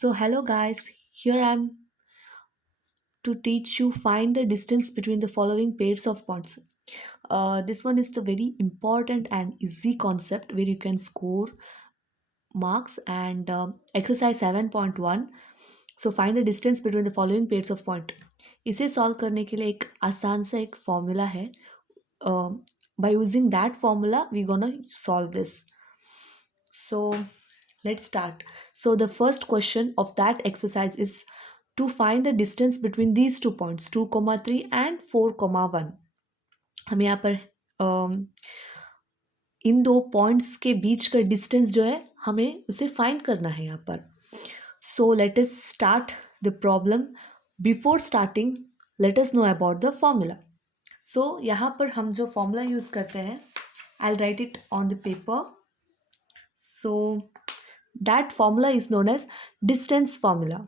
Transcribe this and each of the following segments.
So hello guys, here I am to teach you find the distance between the following pairs of points. This one is the very important and easy concept where you can score marks and exercise 7.1. So find the distance between the following pairs of point. इसे solve करने के लिए एक आसान सा एक formula है. By using that formula we gonna solve this. So let's start. So the first question of that exercise is to find the distance between these 2 points 2, 3 and 4, 1. हमें यहाँ पर इन दो पॉइंट्स के बीच का डिस्टेंस जो है हमें उसे फाइंड करना है यहाँ पर. So let us start the problem. Before starting let us know about the formula. So यहाँ पर हम जो फॉर्मूला यूज़ करते हैं I write it on the paper. So that formula is known as distance formula.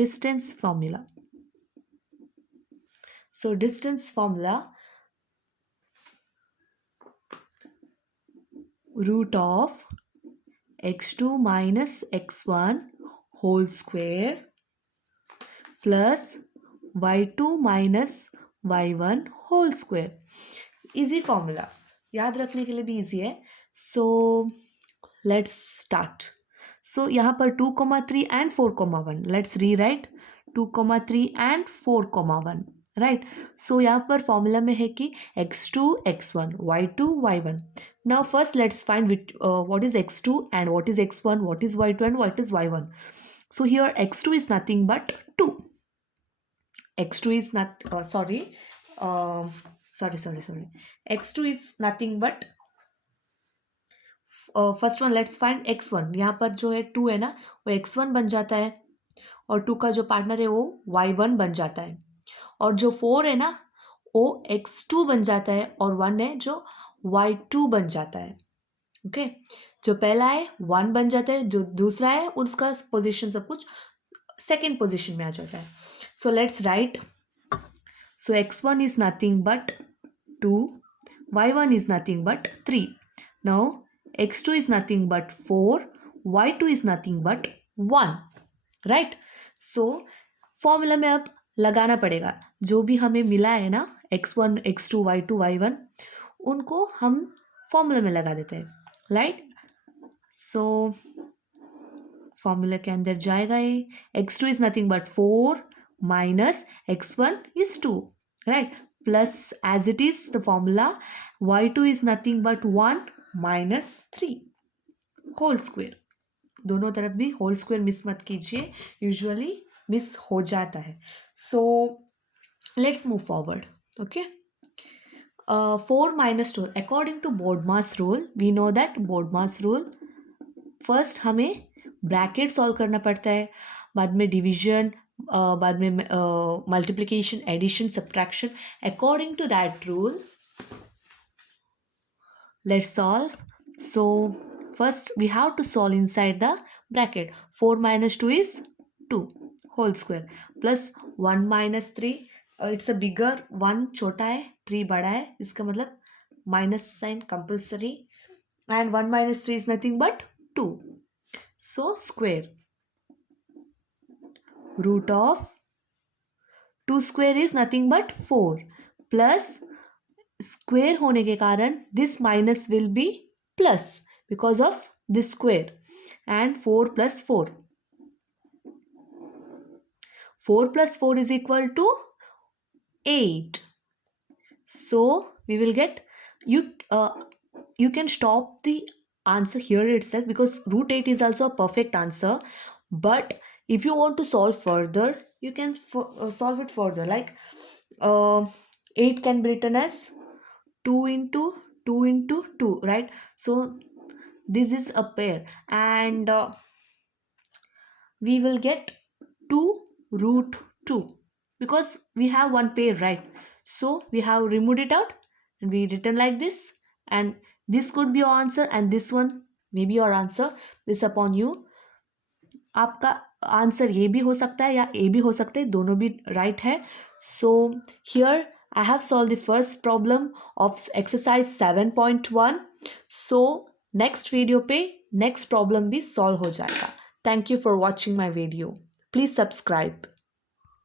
Distance formula. So distance formula, root of x2 minus x1 whole square plus y2 minus y1 whole square. Easy formula, याद रखने के लिए भी easy है. So let's start. So यहाँ पर 2, 3 and 4, 1. Let's rewrite 2, 3 and 4, 1. Right. सो यहाँ पर फॉर्मूला में है कि x2 x1 y2 y1. Now first let's find what is x2 and what is x1, what is y2 and what is y1. So here x2 is nothing but 2. x2 is not sorry, x2 is nothing but first one let's find x1. यहाँ पर जो है 2 है ना वो x1 बन जाता है और 2 का जो पार्टनर है वो y1 बन जाता है और जो 4 है ना वो x2 बन जाता है और 1 है जो y2 बन जाता है. ओके जो पहला है 1 बन जाता है, जो दूसरा है उसका पोजीशन सब कुछ सेकेंड पोजीशन में आ जाता है. So let's write. So x1 is nothing but 2, y1 is nothing but 3. Now x2 is nothing but 4, y2 is nothing but 1. Right? So formula में अब लगाना पड़ेगा. जो भी हमें मिला है ना x1 x2 y2 y1 उनको हम फॉर्मूला में लगा देते हैं. राइट. सो फॉर्मूला के अंदर जाएगा ये x2 is nothing but 4 minus x1 is 2. Right? Plus as it is the formula y2 is nothing but 1 minus 3 whole square. दोनों तरफ भी होल स्क्वायर मिस मत कीजिए, यूजुअली मिस हो जाता है. So let's move forward. Okay 4 minus 2 according to BODMAS rule we know that BODMAS rule first हमें bracket solve करना पड़ता है, बाद में डिवीजन, बाद में multiplication, addition, subtraction. According to that rule let's solve. So first we have to solve inside the bracket. 4 minus 2 is 2 whole square plus 1 minus 3. It's a bigger, 1 छोटा है 3 बड़ा है, इसका मतलब minus sign compulsory. And 1 minus 3 is nothing but 2. So square root of 2 square is nothing but 4 plus square होने के कारण this minus will be plus because of this square and 4 plus 4. 4 plus 4 is equal to 8. So we will get you can stop the answer here itself because root 8 is also a perfect answer. But if you want to solve further you can solve it further, like 8 can be written as 2 into 2 into 2, right? So this is a pair and we will get 2 root 2 because we have one pair, right? So we have removed it out and we written like this, and this could be your answer and this one may be your answer. This upon you. आपका answer ये भी हो सकता है या ए भी हो सकता है, दोनों भी राइट है. So here I have solved the first problem of exercise 7.1. So next video पे next problem भी solve हो जाएगा. Thank you for watching my video. Please subscribe.